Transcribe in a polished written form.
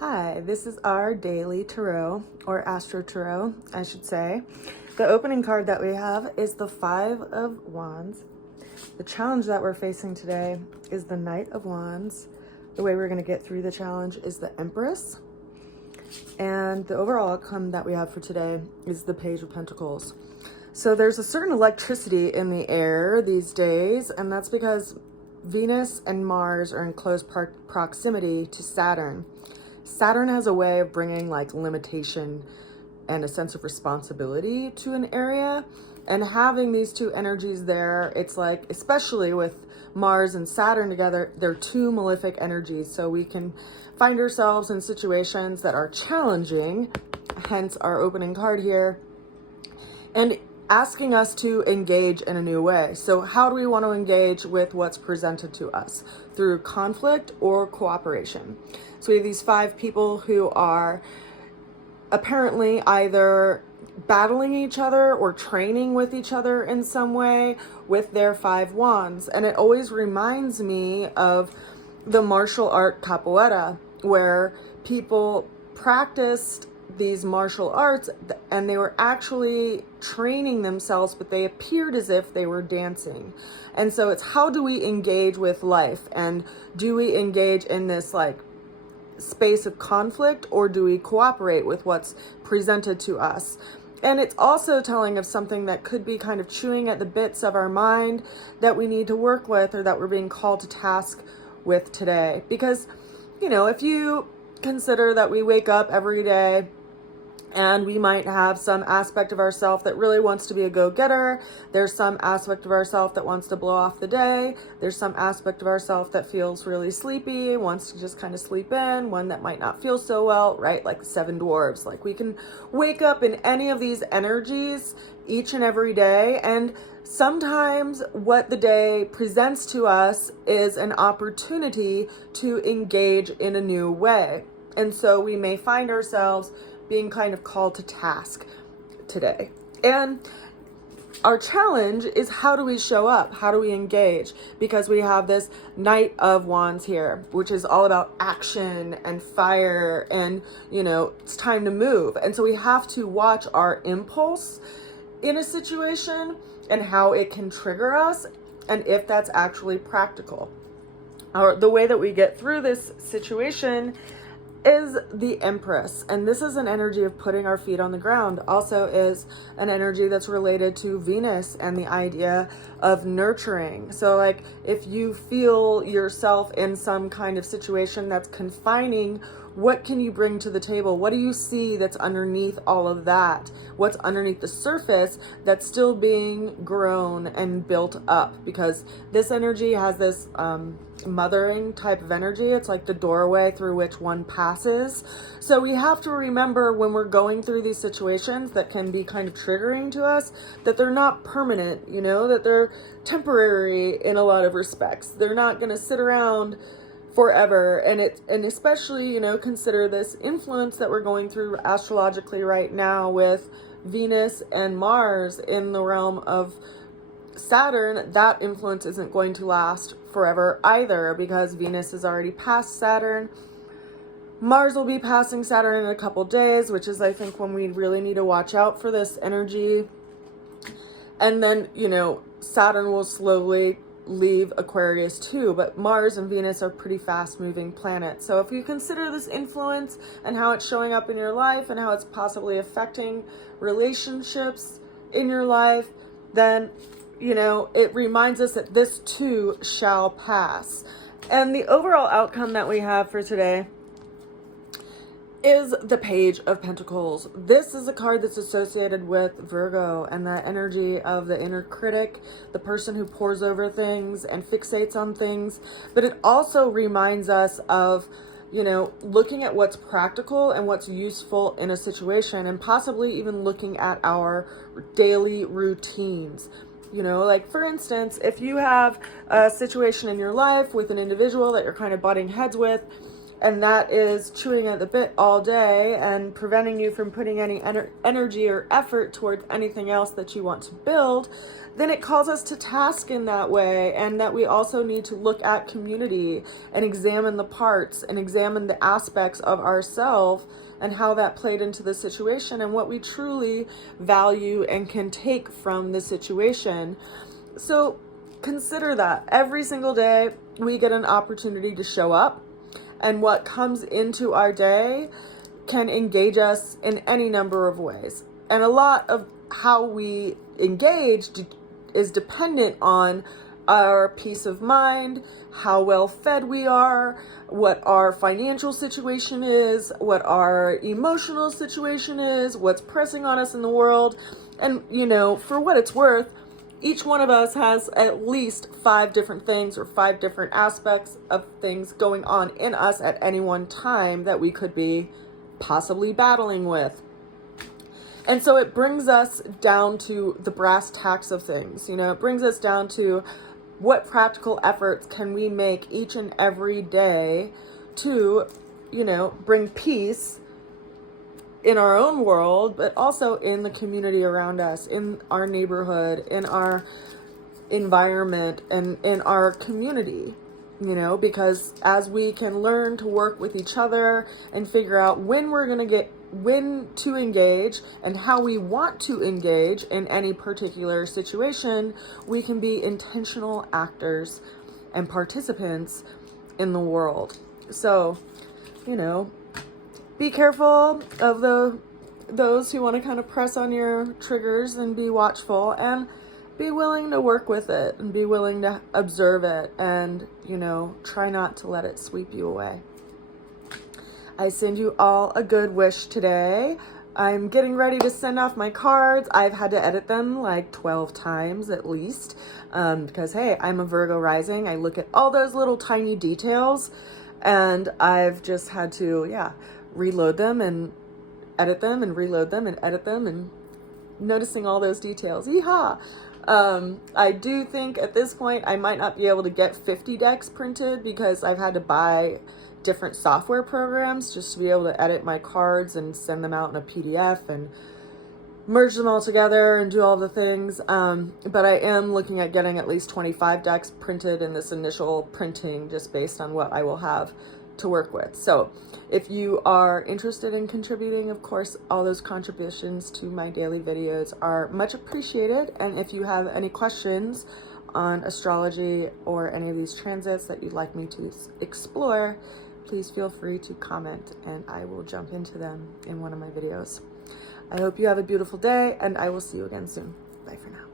Hi, this is our daily tarot, or Astro tarot, I should say. The opening card that we have is the Five of Wands. The challenge that we're facing today is the Knight of Wands. The way we're going to get through the challenge is the Empress. And the overall outcome that we have for today is the Page of Pentacles. So there's a certain electricity in the air these days, and that's because Venus and Mars are in close proximity to Saturn. Saturn has a way of bringing like limitation and a sense of responsibility to an area. And having these two energies there, it's like, especially with Mars and Saturn together, they're two malefic energies. So we can find ourselves in situations that are challenging, hence our opening card here, and asking us to engage in a new way. So how do we want to engage with what's presented to us? Through conflict or cooperation? So we have these five people who are apparently either battling each other or training with each other in some way with their five wands. And it always reminds me of the martial art capoeira, where people practiced these martial arts and they were actually training themselves, but they appeared as if they were dancing. And so it's, how do we engage with life? And do we engage in this like space of conflict, or do we cooperate with what's presented to us? And it's also telling of something that could be kind of chewing at the bits of our mind that we need to work with, or that we're being called to task with today. Because, you know, if you consider that we wake up every day and we might have some aspect of ourselves that really wants to be a go-getter. There's some aspect of ourselves that wants to blow off the day. There's some aspect of ourselves that feels really sleepy, wants to just kind of sleep in, one that might not feel so well, right? Like the seven dwarves. Like we can wake up in any of these energies each and every day. And sometimes what the day presents to us is an opportunity to engage in a new way. And so we may find ourselves being kind of called to task today. And our challenge is, how do we show up? How do we engage? Because we have this Knight of Wands here, which is all about action and fire and, you know, it's time to move. And so we have to watch our impulse in a situation and how it can trigger us, and if that's actually practical. Or the way that we get through this situation is the Empress. And this is an energy of putting our feet on the ground. Also is an energy that's related to Venus and the idea of nurturing. So like if you feel yourself in some kind of situation that's confining, what can you bring to the table? What do you see that's underneath all of that? What's underneath the surface that's still being grown and built up? Because this energy has this mothering type of energy. It's like the doorway through which one passes. So we have to remember when we're going through these situations that can be kind of triggering to us, that they're not permanent, you know, that they're temporary in a lot of respects. They're not going to sit around forever. And especially, you know, consider this influence that we're going through astrologically right now with Venus and Mars in the realm of Saturn. That influence isn't going to last forever either, because Venus is already past Saturn. Mars will be passing Saturn in a couple days, which is, I think, when we really need to watch out for this energy. And then, you know, Saturn will slowly leave Aquarius too, but Mars and Venus are pretty fast moving planets. So if you consider this influence and how it's showing up in your life and how it's possibly affecting relationships in your life, then, you know, it reminds us that this too shall pass. And the overall outcome that we have for today is the Page of Pentacles. This is a card that's associated with Virgo and that energy of the inner critic, the person who pores over things and fixates on things. But it also reminds us of, you know, looking at what's practical and what's useful in a situation, and possibly even looking at our daily routines. You know, like for instance, if you have a situation in your life with an individual that you're kind of butting heads with, and that is chewing at the bit all day and preventing you from putting any energy or effort towards anything else that you want to build, then it calls us to task in that way, and that we also need to look at community and examine the parts and examine the aspects of ourselves and how that played into the situation and what we truly value and can take from the situation. So consider that every single day we get an opportunity to show up, and what comes into our day can engage us in any number of ways. And a lot of how we engage is dependent on our peace of mind, how well fed we are, what our financial situation is, what our emotional situation is, what's pressing on us in the world. And, you know, for what it's worth, each one of us has at least 5 different things or 5 different aspects of things going on in us at any one time that we could be possibly battling with. And so it brings us down to the brass tacks of things. You know, it brings us down to what practical efforts can we make each and every day to, you know, bring peace in our own world, but also in the community around us, in our neighborhood, in our environment, and in our community, you know, because as we can learn to work with each other and figure out when to engage and how we want to engage in any particular situation, we can be intentional actors and participants in the world. So, you know, be careful of those who want to kind of press on your triggers, and be watchful and be willing to work with it and be willing to observe it, and, you know, try not to let it sweep you away. I send you all a good wish today. I'm getting ready to send off my cards. I've had to edit them like 12 times at least, because, hey, I'm a Virgo rising. I look at all those little tiny details, and I've just had to, reload them and edit them and reload them and edit them, and noticing all those details. Yeehaw! I do think at this point I might not be able to get 50 decks printed, because I've had to buy different software programs just to be able to edit my cards and send them out in a PDF and merge them all together and do all the things. But I am looking at getting at least 25 decks printed in this initial printing, just based on what I will have to work with. So if you are interested in contributing, of course, all those contributions to my daily videos are much appreciated. And if you have any questions on astrology or any of these transits that you'd like me to explore, please feel free to comment, and I will jump into them in one of my videos. I hope you have a beautiful day, and I will see you again soon. Bye for now.